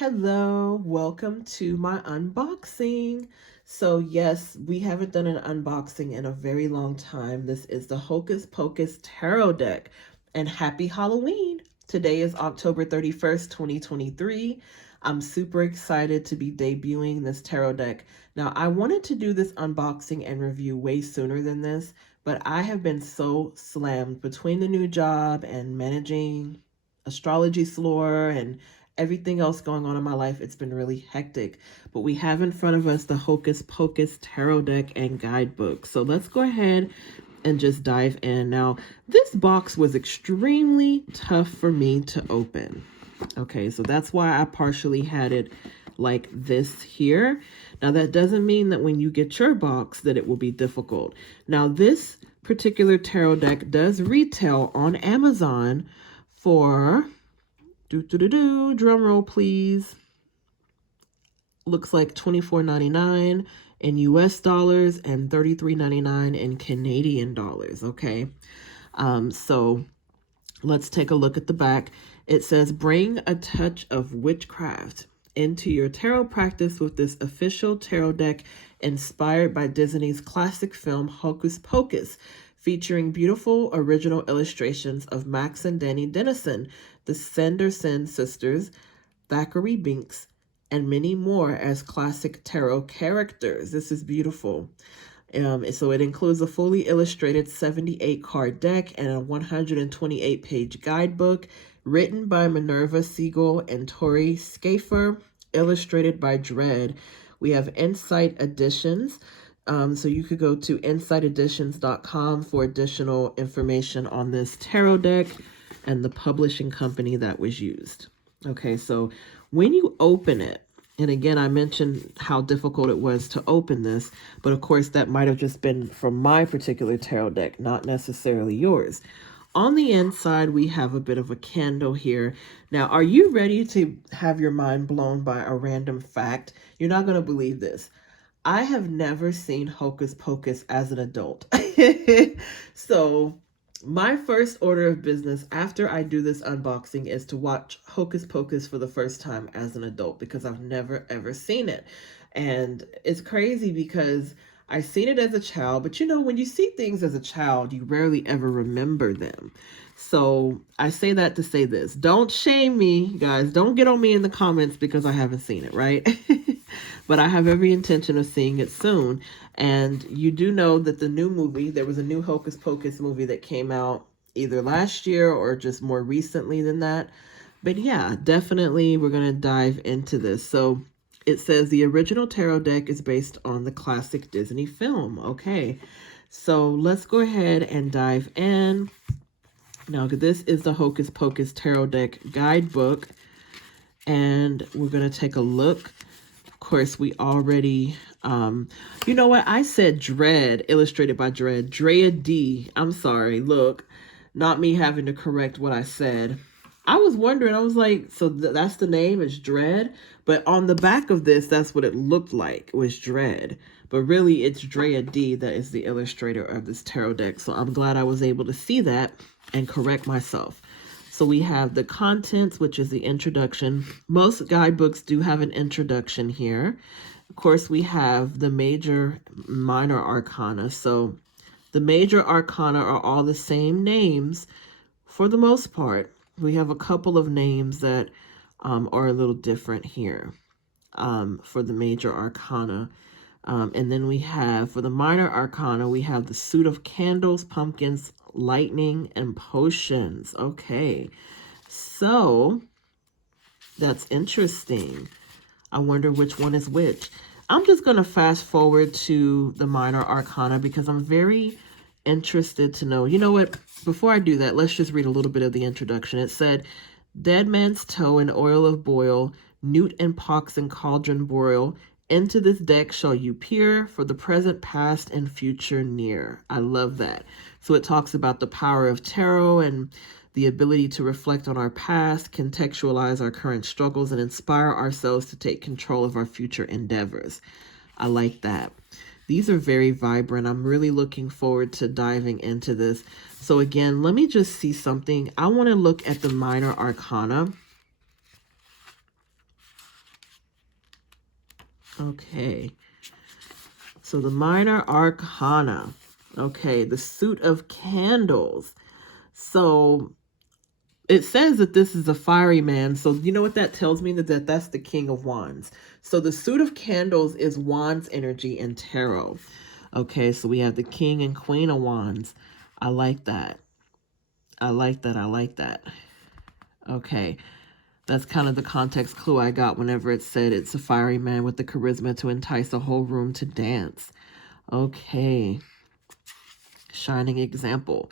Hello, welcome to my unboxing. So yes, we haven't done an unboxing in a very long time. This is the Hocus Pocus Tarot deck, and happy Halloween. Today is October 31st, 2023. I'm super excited to be debuting this tarot deck. Now, I wanted to do this unboxing and review way sooner than this, but I have been so slammed between the new job and managing Astrologyslore and everything else going on in my life. It's been really hectic, but we have in front of us the Hocus Pocus tarot deck and guidebook. So let's go ahead and just dive in. Now, this box was extremely tough for me to open. Okay, so that's why I partially had it like this here. Now, that doesn't mean that when you get your box that it will be difficult. Now, this particular tarot deck does retail on Amazon for drum roll please. Looks like $24.99 in US dollars and $33.99 in Canadian dollars. Okay. So let's take a look at the back. It says, bring a touch of witchcraft into your tarot practice with this official tarot deck inspired by Disney's classic film Hocus Pocus, featuring beautiful original illustrations of Max and Danny Dennison, the Sanderson sisters, Thackeray Binks, and many more as classic tarot characters. This is beautiful. So it includes a fully illustrated 78 card deck and a 128 page guidebook written by Minerva Siegel and Tori Schaefer, illustrated by Dread. We have Insight Editions. So you could go to insighteditions.com for additional information on this tarot deck and the publishing company that was used. Okay, so when you open it, and again, I mentioned how difficult it was to open this, but of course that might have just been from my particular tarot deck, not necessarily yours. On the inside, we have a bit of a candle here. Now, are you ready to have your mind blown by a random fact? You're not going to believe this. I have never seen Hocus Pocus as an adult. So my first order of business after I do this unboxing is to watch Hocus Pocus for the first time as an adult, because I've never ever seen it. And it's crazy because I seen it as a child, but you know, when you see things as a child, you rarely ever remember them. So I say that to say this. Don't shame me, guys. Don't get on me in the comments because I haven't seen it, right? But I have every intention of seeing it soon. And you do know that the new movie, there was a new Hocus Pocus movie that came out either last year or just more recently than that. But yeah, definitely we're going to dive into this. So it says the original tarot deck is based on the classic Disney film. Okay, so let's go ahead and dive in. Now, this is the Hocus Pocus tarot deck guidebook, and we're going to take a look. Of course, we already, you know what? I said Dread, illustrated by Dread. Drea D. I'm sorry. Look, not me having to correct what I said. I was wondering, I was like, so that's the name, is Dread? But on the back of this, that's what it looked like, was Dread. But really, it's Drea D that is the illustrator of this tarot deck. So I'm glad I was able to see that and correct myself. So we have the contents, which is the introduction. Most guidebooks do have an introduction here. Of course, we have the major, minor arcana. So the major arcana are all the same names for the most part. We have a couple of names that are a little different here for the major arcana. And then we have, for the minor arcana, we have the suit of candles, pumpkins, lightning, and potions. Okay, so that's interesting. I wonder which one is which. I'm just going to fast forward to the minor arcana because I'm very interested to know. You know what? Before I do that, let's just read a little bit of the introduction. It said, dead man's toe and oil of boil, newt and pox and cauldron boil. Into this deck shall you peer, for the present, past, and future near. I love that. So it talks about the power of tarot and the ability to reflect on our past, contextualize our current struggles, and inspire ourselves to take control of our future endeavors. I like that. These are very vibrant. I'm really looking forward to diving into this. So again, let me just see something. I want to look at the minor arcana. Okay. So the minor arcana. Okay, the suit of candles. So it says that this is a fiery man. So you know what that tells me? That that's the King of Wands. So the suit of candles is Wands energy in tarot. Okay, so we have the King and Queen of Wands. I like that. I like that. I like that. Okay. That's kind of the context clue I got whenever it said it's a fiery man with the charisma to entice a whole room to dance. Okay. Shining example.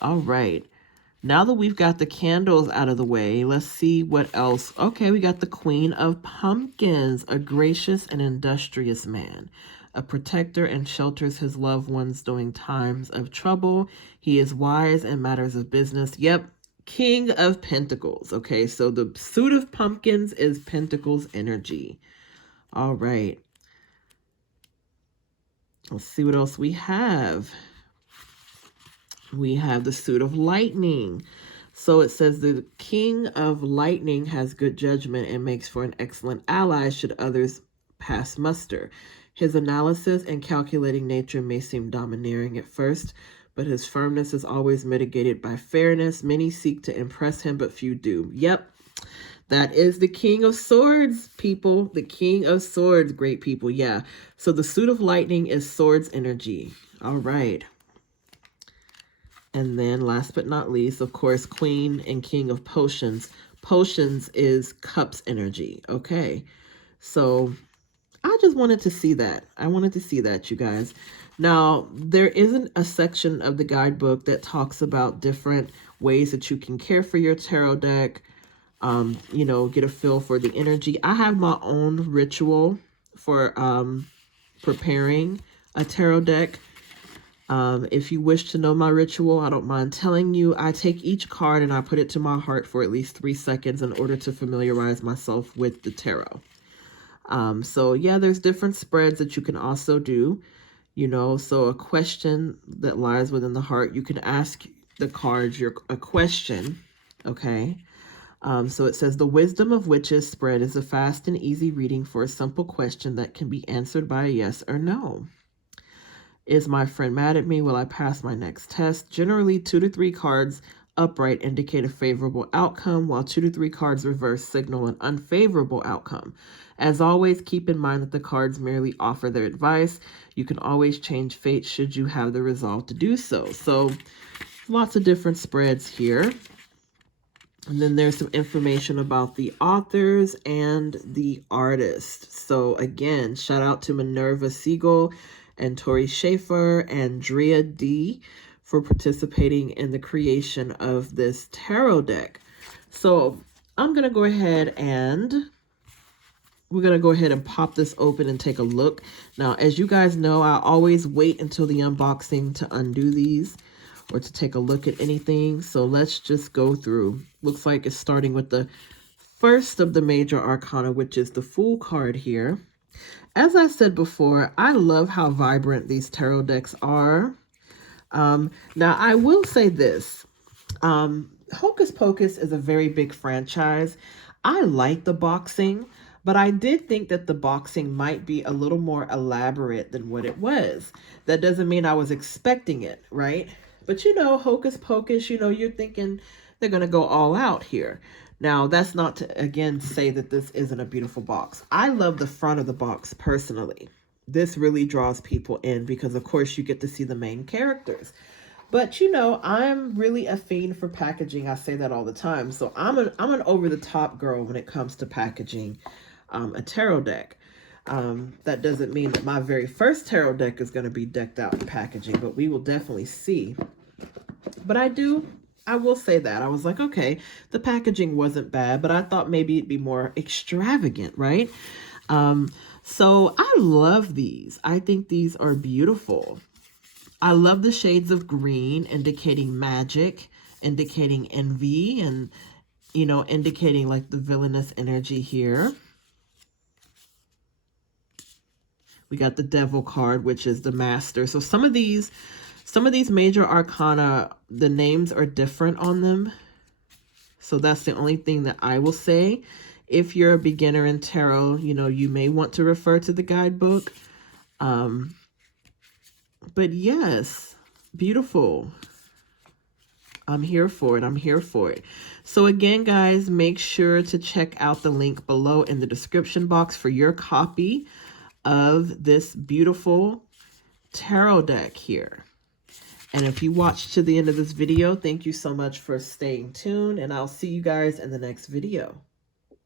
All right. Now that we've got the candles out of the way, let's see what else. Okay, we got the Queen of Pumpkins, a gracious and industrious man, a protector and shelters his loved ones during times of trouble. He is wise in matters of business. Yep, King of Pentacles. Okay, so the suit of pumpkins is Pentacles energy. All right. Let's see what else we have. We have the suit of lightning. So it says the King of Lightning has good judgment and makes for an excellent ally should others pass muster. His analysis and calculating nature may seem domineering at first, but his firmness is always mitigated by fairness. Many seek to impress him, but few do. Yep, that is the King of Swords, people. The King of Swords, great people. Yeah. So the suit of lightning is swords energy. All right. And then last but not least, of course, Queen and King of Potions. Potions is cups energy. Okay. So I just wanted to see that. I wanted to see that, you guys. Now, there isn't a section of the guidebook that talks about different ways that you can care for your tarot deck, you know, get a feel for the energy. I have my own ritual for preparing a tarot deck. If you wish to know my ritual, I don't mind telling you. I take each card and I put it to my heart for at least 3 seconds in order to familiarize myself with the tarot. So yeah, there's different spreads that you can also do, you know. So a question that lies within the heart, you can ask the cards a question. Okay. So it says the wisdom of witches spread is a fast and easy reading for a simple question that can be answered by a yes or no. Is my friend mad at me? Will I pass my next test? Generally 2 to 3 cards upright indicate a favorable outcome, while 2 to 3 cards reverse signal an unfavorable outcome. As always, keep in mind that the cards merely offer their advice. You can always change fate should you have the resolve to do so. So lots of different spreads here. And then there's some information about the authors and the artist. So again, shout out to Minerva Siegel and Tori Schaefer and Drea D for participating in the creation of this tarot deck. So I'm going to go ahead and we're going to go ahead and pop this open and take a look. Now, as you guys know, I always wait until the unboxing to undo these or to take a look at anything. So let's just go through. Looks like it's starting with the first of the major arcana, which is the Fool card here. As I said before, I love how vibrant these tarot decks are. Now, I will say this. Hocus Pocus is a very big franchise. I like the boxing, but I did think that the boxing might be a little more elaborate than what it was. That doesn't mean I was expecting it, right? But you know, Hocus Pocus, you know, you're thinking they're going to go all out here. Now, that's not to, again, say that this isn't a beautiful box. I love the front of the box personally. This really draws people in because, of course, you get to see the main characters. But, you know, I'm really a fiend for packaging. I say that all the time. So I'm an over-the-top girl when it comes to packaging a tarot deck. That doesn't mean that my very first tarot deck is going to be decked out in packaging, but we will definitely see. But I will say that. I was like, okay, the packaging wasn't bad, but I thought maybe it'd be more extravagant, right? So I love these. I think these are beautiful. I love the shades of green, indicating magic, indicating envy, and, you know, indicating like the villainous energy here. We got the Devil card, which is the Master. So some of these major arcana, the names are different on them. So that's the only thing that I will say If you're a beginner in tarot, you know, you may want to refer to the guidebook. But yes, beautiful. I'm here for it. I'm here for it. So again, guys, make sure to check out the link below in the description box for your copy of this beautiful tarot deck here. And if you watched to the end of this video, thank you so much for staying tuned, and I'll see you guys in the next video.